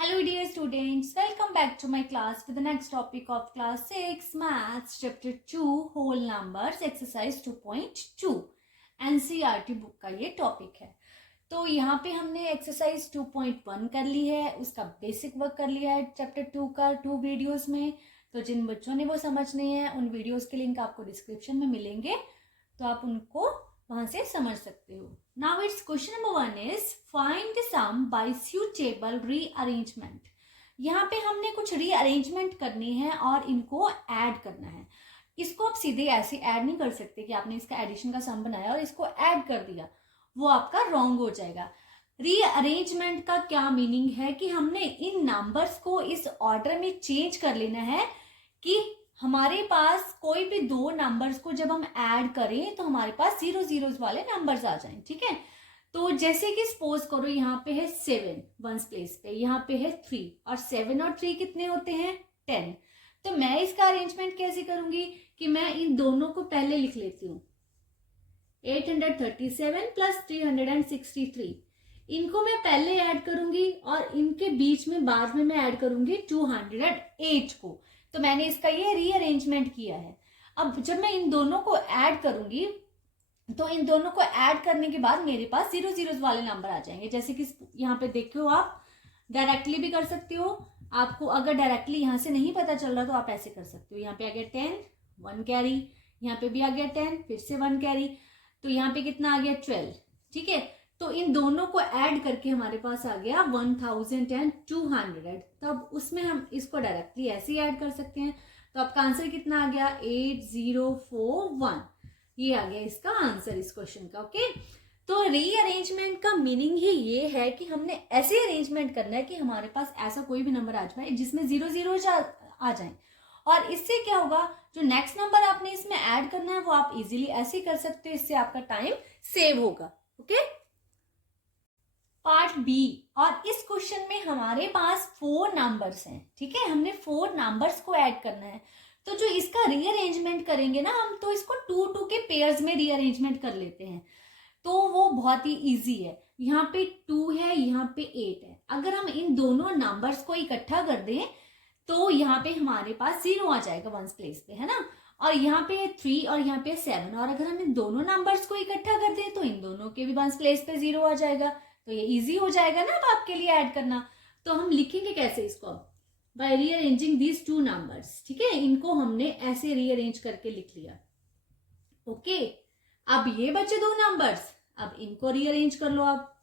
Hello dear students, welcome back to my class with the next topic of class 6 maths chapter 2 whole numbers exercise 2.2 NCERT book का ये topic है। तो यहाँ पे हमने exercise 2.1 कर ली है, उसका बेसिक वर्क कर लिया है चैप्टर 2 का 2 वीडियोस में। तो जिन बच्चों ने वो समझने हैं उन वीडियोस के लिंक आपको डिस्क्रिप्शन में मिलेंगे, तो आप उनको वहां से समझ सकते हो। Now it's question number 1 is find the sum by suitable rearrangement. यहाँ पे हमने कुछ रीअरेंजमेंट करनी है और इनको ऐड करना है। इसको आप सीधे ऐसे ऐड नहीं कर सकते कि आपने इसका एडिशन का सम बनाया और इसको ऐड कर दिया, वो आपका रॉन्ग हो जाएगा। रीअरेंजमेंट का क्या मीनिंग है कि हमने इन नंबर्स को इस ऑर्डर में चेंज कर लेना है कि हमारे पास कोई भी दो नंबर्स को जब हम ऐड करें तो हमारे पास जीरो जीरोस वाले नंबर्स आ जाएं। ठीक है, तो जैसे कि सपोज करो यहाँ पे है 7 वंस प्लेस पे, यहाँ पे है 3 और 7 और 3 कितने होते हैं 10। तो मैं इसका अरेंजमेंट कैसे करूंगी कि मैं इन दोनों को पहले लिख लेती हूँ 837 प्लस 363, इनको मैं पहले ऐड करूंगी और इनके बीच में बाद में मैं ऐड करूंगी 208 को। तो मैंने इसका ये रीअरेंजमेंट किया है। अब जब मैं इन दोनों को ऐड करूंगी तो इन दोनों को ऐड करने के बाद मेरे पास जीरो जीरोस वाले नंबर आ जाएंगे। जैसे कि यहाँ पे देखो, आप डायरेक्टली भी कर सकते हो। आपको अगर डायरेक्टली यहाँ से नहीं पता चल रहा तो आप ऐसे कर सकते हो। यहाँ पे आ गया 10 1 कैरी, यहाँ पे भी आ गया 10 फिर से 1 कैरी, तो यहाँ पे कितना आ गया 12। ठीक है, तो इन दोनों को ऐड करके हमारे पास आ गया 1200। तब उसमें हम इसको डायरेक्टली ऐसे ही ऐड कर सकते हैं। तो आपका आंसर कितना आ गया 8041, ये आ गया इसका आंसर इस क्वेश्चन का। ओके, तो रीअरेंजमेंट का मीनिंग ही ये है कि हमने ऐसे अरेंजमेंट करना है कि हमारे पास ऐसा कोई भी नंबर आ जाए जिसमें जीरो जीरो आ जाए, और इससे क्या होगा, जो नेक्स्ट नंबर आपने इसमें ऐड करना है वो आप इजीली ऐसे कर सकते हो, इससे आपका टाइम सेव होगा। ओके, पार्ट बी, और इस क्वेश्चन में हमारे पास 4 नंबर्स हैं। ठीक है, हमने 4 नंबर्स को ऐड करना है। तो जो इसका रीअरेंजमेंट करेंगे ना हम, तो इसको 2 के पेयर्स में रीअरेंजमेंट कर लेते हैं, तो वो बहुत ही इजी है। यहाँ पे 2 है, यहाँ पे 8 है। अगर हम इन दोनों नंबर्स को इकट्ठा कर दें तो यहाँ पे हमारे पास 0 आ जाएगा वंस प्लेस पे, है ना। और यहाँ पे 3 और यहाँ पे 7, और अगर हम इन दोनों नंबर्स को इकट्ठा कर दें तो इन दोनों के भी वंस प्लेस पे 0 आ जाएगा। तो ये इजी हो जाएगा ना अब आपके लिए ऐड करना। तो हम लिखेंगे कैसे इसको, बाय रीअरेंजिंग दीज 2 नंबर्स। ठीक है, इनको हमने ऐसे रीअरेंज करके लिख लिया। ओके, अब ये बचे 2 नंबर्स, अब इनको रीअरेंज कर लो आप।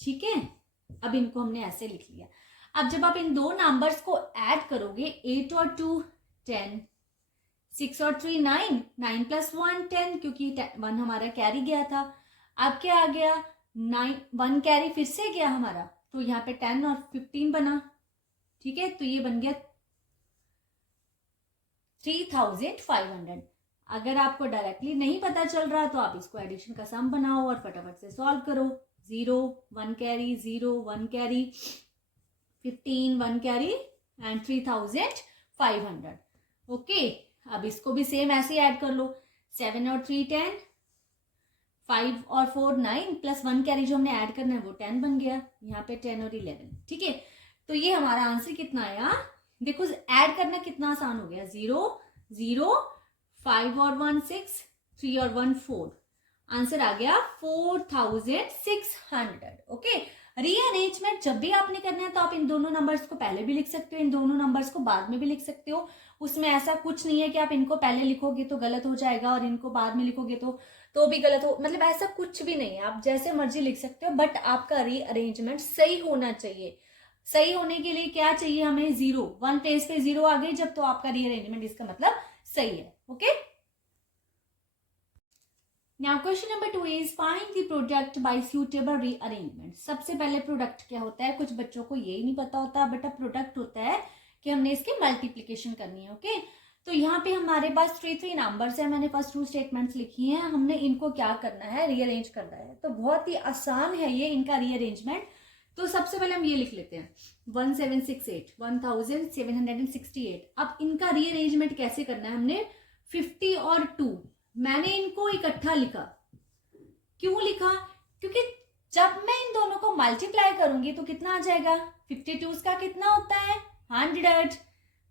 ठीक है, अब इनको हमने ऐसे लिख लिया। अब जब आप इन 2 नंबर्स को ऐड करोगे, 8 और 2 10, 6 और 3 9, 9 प्लस 1 10, क्योंकि 1 हमारा कैरी गया था। अब क्या आ गया 9, 1 कैरी फिर से गया हमारा, तो यहाँ पे 10 और 15 बना। ठीक है, तो ये बन गया 3500। अगर आपको डायरेक्टली नहीं पता चल रहा तो आप इसको एडिशन का सम बनाओ और फटाफट से सॉल्व करो। 0 1 carry, 0 1 carry, 15 1 carry and 3500। Okay, अब इसको भी सेम ऐसे ऐड कर लो। 7 और 3 10, 5 और 4 9 प्लस 1 कैरी जो हमने ऐड करना है वो 10 बन गया। यहाँ पे 10 और 11। ठीक है, तो ये हमारा आंसर कितना आया, देखो ऐड करना कितना आसान हो गया। 0 0, 5 और 1 6, 3 और 1 4, आंसर आ गया 4600। ओके, रीअरेंजमेंट जब भी आपने करना है तो आप इन दोनों नंबर्स को पहले भी लिख सकते हो, इन दोनों नंबर्स को बाद में भी लिख सकते हो। उसमें ऐसा कुछ नहीं है कि आप इनको पहले लिखोगे तो गलत हो जाएगा और इनको बाद में लिखोगे तो भी गलत हो, मतलब ऐसा कुछ भी नहीं है। आप जैसे मर्जी लिख सकते हो, बट आपका रीअरेंजमेंट सही होना चाहिए। सही होने के लिए क्या चाहिए हमें, 0 1 प्लेस पे 0 आ गई जब, तो आपका रीअरेंजमेंट इसका मतलब सही है। Okay, now question number 2 is find the product bye suitable rearrangement. सबसे पहले प्रोडक्ट क्या होता है, कुछ बच्चों को ये ही नहीं पता होता, बट अब प्रोडक्ट होता है कि हमने इसकी मल्टीप्लीकेशन करनी है। ओके, तो यहाँ पे हमारे पास 3 नंबर्स है, मैंने फर्स्ट 2 स्टेटमेंट्स लिखी हैं। हमने इनको क्या करना है, रीअरेंज करना है। तो बहुत ही आसान है ये इनका रीअरेंजमेंट। तो सबसे पहले हम ये लिख लेते हैं 1768, 1768। अब इनका रीअरेंजमेंट कैसे करना है, हमने 50 और 2 मैंने इनको इकट्ठा लिखा। क्यों लिखा, क्योंकि जब मैं इन दोनों को इनको मल्टीप्लाई करूंगी तो कितना आ जाएगा, 52 का कितना होता है 100।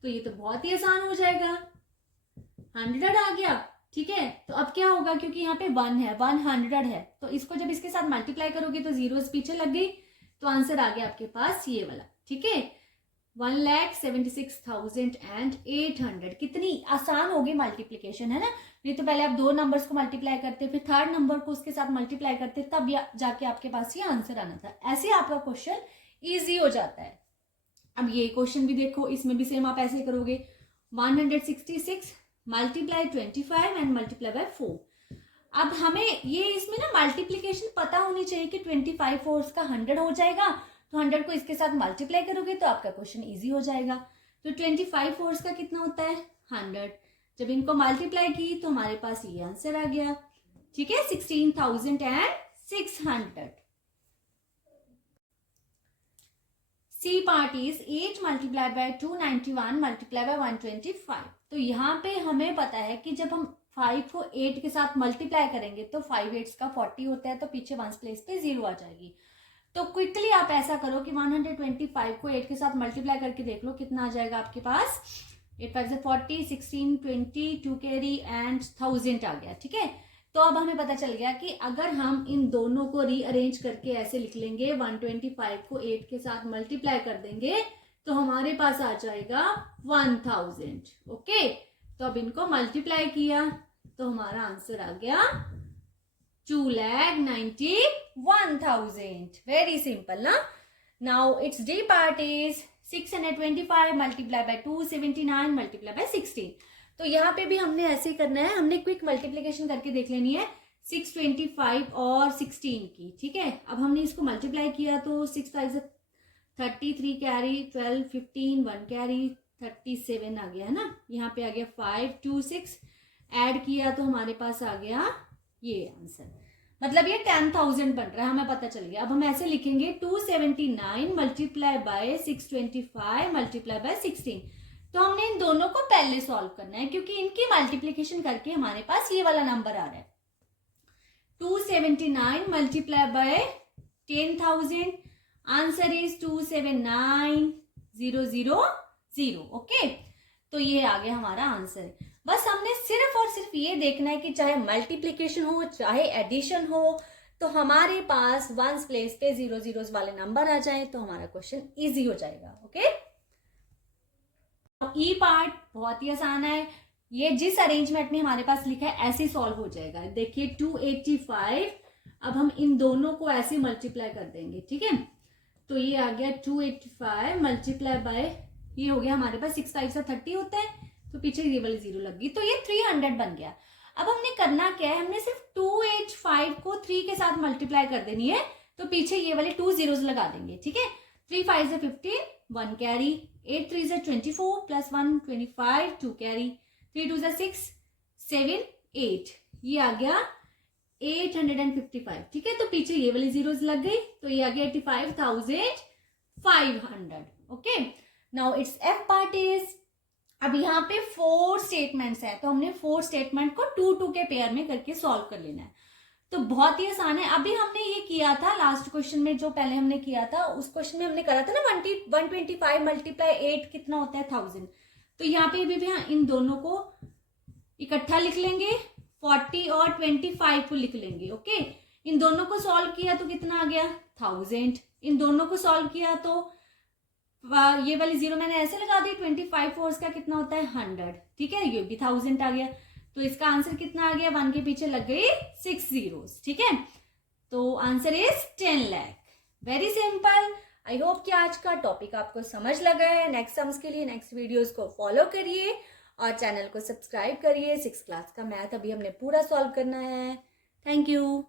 तो ये तो बहुत ही आसान हो जाएगा, 100 आ गया। ठीक है, तो अब क्या होगा, क्योंकि यहाँ पे 1 है, 100 है, तो इसको जब इसके साथ मल्टीप्लाई करोगे तो जीरोस पीछे लग गई, तो आंसर आ गया आपके पास ये वाला। ठीक है, 1,76,800। कितनी आसान होगी मल्टीप्लीकेशन, है ना। नहीं तो पहले आप दो नंबर्स को मल्टीप्लाई करते, फिर थर्ड नंबर को उसके साथ मल्टीप्लाई करते, तब जाके आपके पास ये आंसर आना था। ऐसे आपका क्वेश्चन इजी हो जाता है। अब ये क्वेश्चन भी देखो, इसमें भी सेम आप ऐसे करोगे, 166 मल्टीप्लाई 25 एंड मल्टीप्लाई बाय 4। अब हमें ये इसमें ना मल्टीप्लीकेशन पता होनी चाहिए कि 25 फोर्स का 100 हो जाएगा, तो 100 को इसके साथ मल्टीप्लाई करोगे तो आपका क्वेश्चन इजी हो जाएगा। तो 25 फोर्स का कितना होता है 100, जब इनको मल्टीप्लाई की तो हमारे पास ये आंसर आ गया। ठीक है, 16,600। C part is 8 multiply by 291 multiply by 125। तो यहाँ पे हमें पता है कि जब हम 5 को 8 के साथ मल्टीप्लाई करेंगे तो 5 8 का 40 होता है, तो पीछे 1 प्लेस पे 0 आ जाएगी। तो क्विकली आप ऐसा करो कि 125 को 8 के साथ मल्टीप्लाई करके देख लो कितना आ जाएगा आपके पास। 8 5 40, 16, 20, 2 कैरी एंड 1000 आ गया। ठीक है, तो अब हमें पता चल गया कि अगर हम इन दोनों को रीअरेंज करके ऐसे लिख लेंगे, 125 को 8 के साथ मल्टीप्लाई कर देंगे तो हमारे पास आ जाएगा 1000। ओके, तो अब इनको मल्टीप्लाई किया तो हमारा आंसर आ गया 2,91,000। वेरी सिंपल ना। Now it's D part is 625 multiply by 279 multiply by 16। तो यहाँ पे भी हमने ऐसे करना है, हमने क्विक मल्टीप्लिकेशन करके देख लेनी है 625 और 16 की। ठीक है, अब हमने इसको मल्टीप्लाई किया तो 6 5 33 कैरी 12 15 1 कैरी 37 आ गया है ना। यहाँ पे आ गया 5 2 6, ऐड किया तो हमारे पास आ गया ये आंसर, मतलब ये 10,000 बन रहा है, हमें पता चल गया। अब हम ऐसे लिखेंगे 279 मल्टीप्लाई बाय 625 मल्टीप्लाई बाय 16। तो हमने इन दोनों को पहले सॉल्व करना है, क्योंकि इनकी मल्टीप्लिकेशन करके हमारे पास ये वाला नंबर आ रहा है। 279 multiply by 10,000, answer is 279,000। Okay, तो ये आ गया हमारा आंसर। बस हमने सिर्फ और सिर्फ ये देखना है कि चाहे मल्टीप्लिकेशन हो चाहे एडिशन हो, तो हमारे पास 1 प्लेस पे 0 0 वाले नंबर आ जाए तो हमारा क्वेश्चन इजी हो जाएगा। ओके, ई पार्ट बहुत ही आसान है, ये जिस अरेंजमेंट में हमारे पास लिखा है ऐसे सॉल्व हो जाएगा। देखिए 285, अब हम इन दोनों को ऐसे मल्टीप्लाई कर देंगे। ठीक है, तो ये आ गया 285 मल्टीप्लाई बाय, ये हो गया हमारे पास 6 5 30 होता है, तो पीछे ये वाली 0 लग गई, तो ये 300 बन गया। अब हमने करना क्या है, हमने सिर्फ 285 को 3 के साथ मल्टीप्लाई कर देनी है, तो पीछे ये वाले 2 zeros लगा देंगे। ठीक है, 3 5 15 1 कैरी, 8 3 24 प्लस 1 25 2 कैरी, 3 2 6 7 8, ये आ गया 855। ठीक है, तो पीछे ये वाली जीरोस लग गई, तो ये आ गया 85,500। Okay, now it's F part is, अब यहाँ पे 4 स्टेटमेंट्स है, तो हमने 4 स्टेटमेंट को 2 2 के पेयर में करके सॉल्व कर लेना है। तो बहुत ही आसान है। अभी हमने ये किया था लास्ट क्वेश्चन में, जो पहले हमने किया था उस क्वेश्चन में हमने करा था ना 125 मल्टीप्लाई 8 कितना होता है 1000। तो यहाँ पे भी इन दोनों को इकट्ठा लिख लेंगे, 40 और 25 को लिख लेंगे। ओके, इन दोनों को सॉल्व किया तो कितना आ गया 1000, इन दोनों को सॉल्व किया तो ये वाली 0 मैंने ऐसे लगा दी, 25 फोर्स का कितना होता है 100। ठीक है, ये भी 1000 आ गया, तो इसका आंसर कितना आ गया, 1 के पीछे लग गई 6 zeros। ठीक है, तो answer is 10 lakh. Very simple. I hope कि आज का टॉपिक आपको समझ लगा है। नेक्स्ट सम्स के लिए नेक्स्ट वीडियोस को फॉलो करिए और चैनल को सब्सक्राइब करिए। 6th क्लास का मैथ अभी हमने पूरा सॉल्व करना है। Thank you.